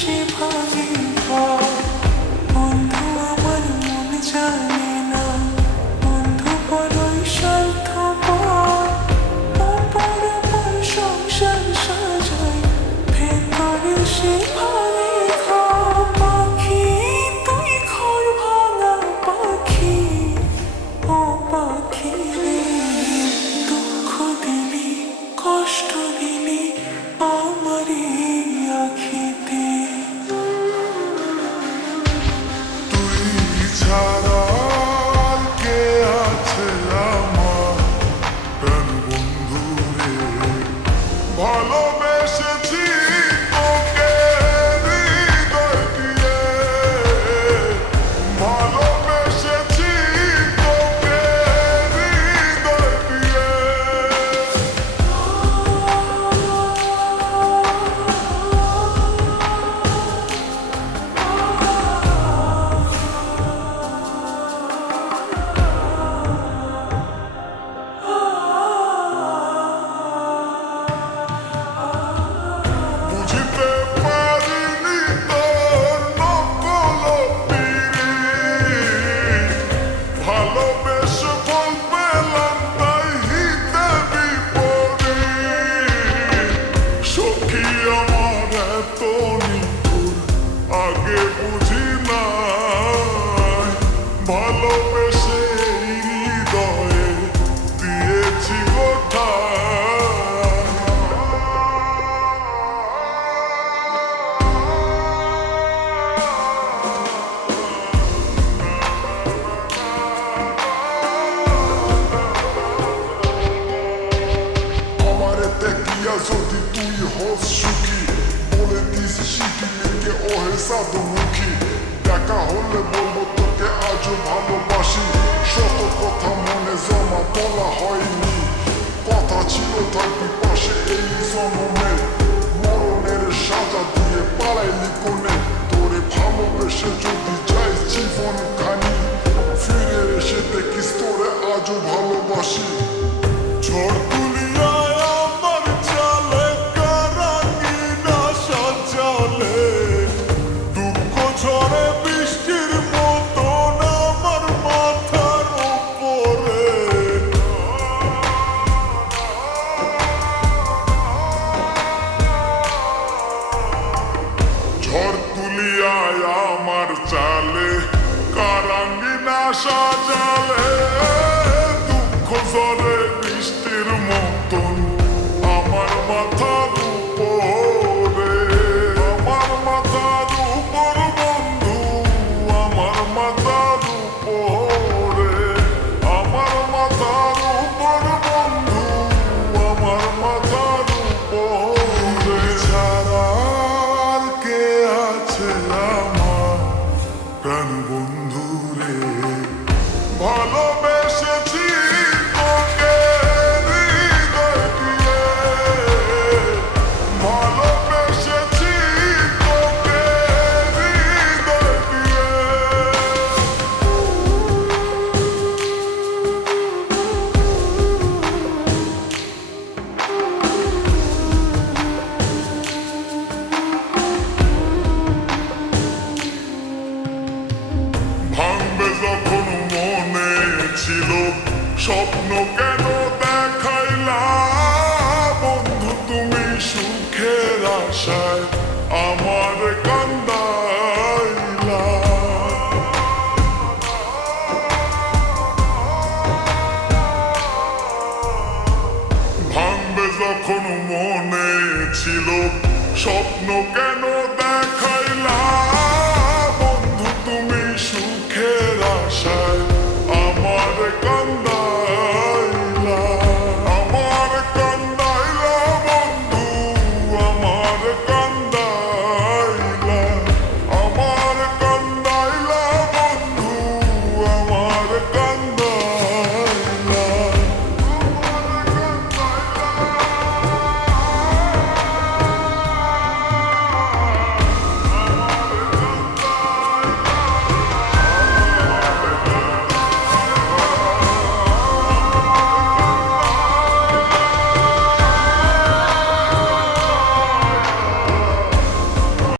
সে ভাঙে বন্ধু আমার মন জানে না বন্ধু বড়ই স্বার্থপর পর পর সংসার সাজায় ভেতরে সে ভাঙে পাখি তুই ঘর ভাঙা পাখি ও পাখি রে দুঃখ দিলি কষ্ট দিলি আমারে আখিতে তুই ছাড়া আর কে আছে আমার প্রাণ বন্ধু রে ভালোবেসেছি তোকে হৃদয় দিয়ে ভালোবেসেছি তোকে হৃদয় দিয়ে বুঝতে পারিনি তোর নকল পিরিত ভালোবেসে ফল পেলাম তাই হিতে বিপরীত সখী আমার এত নিঠুর আগে বুঝি নাই ভালোবেসে এই হৃদয়ে দিয়েছি গোঠায় আমারে দেখিয়া যদি তুই হস সুখী বলে দিস সিটি মেয়েকে ওহে সাধুমুখী দেখা হলে বলবো তোকে আজও ভালোবাসি শত কথা মনে জমা বলা হয়নি কথা ছিল থাকবি পাশে এই জনমে মরণের সাজা দিয়ে পালাইলি কোনে তোরে ভালোবেসে যদি যাই জীবন খানি ফিরে এসে দেখিস তোরে আজও ভালোবাসি ঝড় তুলিয়ায় আমার চালে কারাঙ্গিনা সাজালে দুঃখ ঝড়ে বৃষ্টির মতন আমার মাথার উপরে ঝড় তুলিয়ায় আমার চালে কারাঙ্গিনা সাজালে দুঃখ ঝড়ে বৃষ্টির মতন আমার মাথার উপরে আমার মাথার উপর বন্ধু আমার মাথার উপরে আমার মাথার উপর বন্ধু আমার মাথার উপরে ছাড়া আর কে আছে আমার প্রাণ বন্ধু রে ভালোবেসেছি তোকে হৃদয় দিয়ে ভালোবেসেছি তোকে হৃদয় দিয়ে ভাঙবে যখন মনে ছিল স্বপ্ন কেন দেখাইলা বন্ধু তুমি সুখের আশায় আমার কান্দাইলা ভাঙবে যখন মনে ছিল স্বপ্ন কেন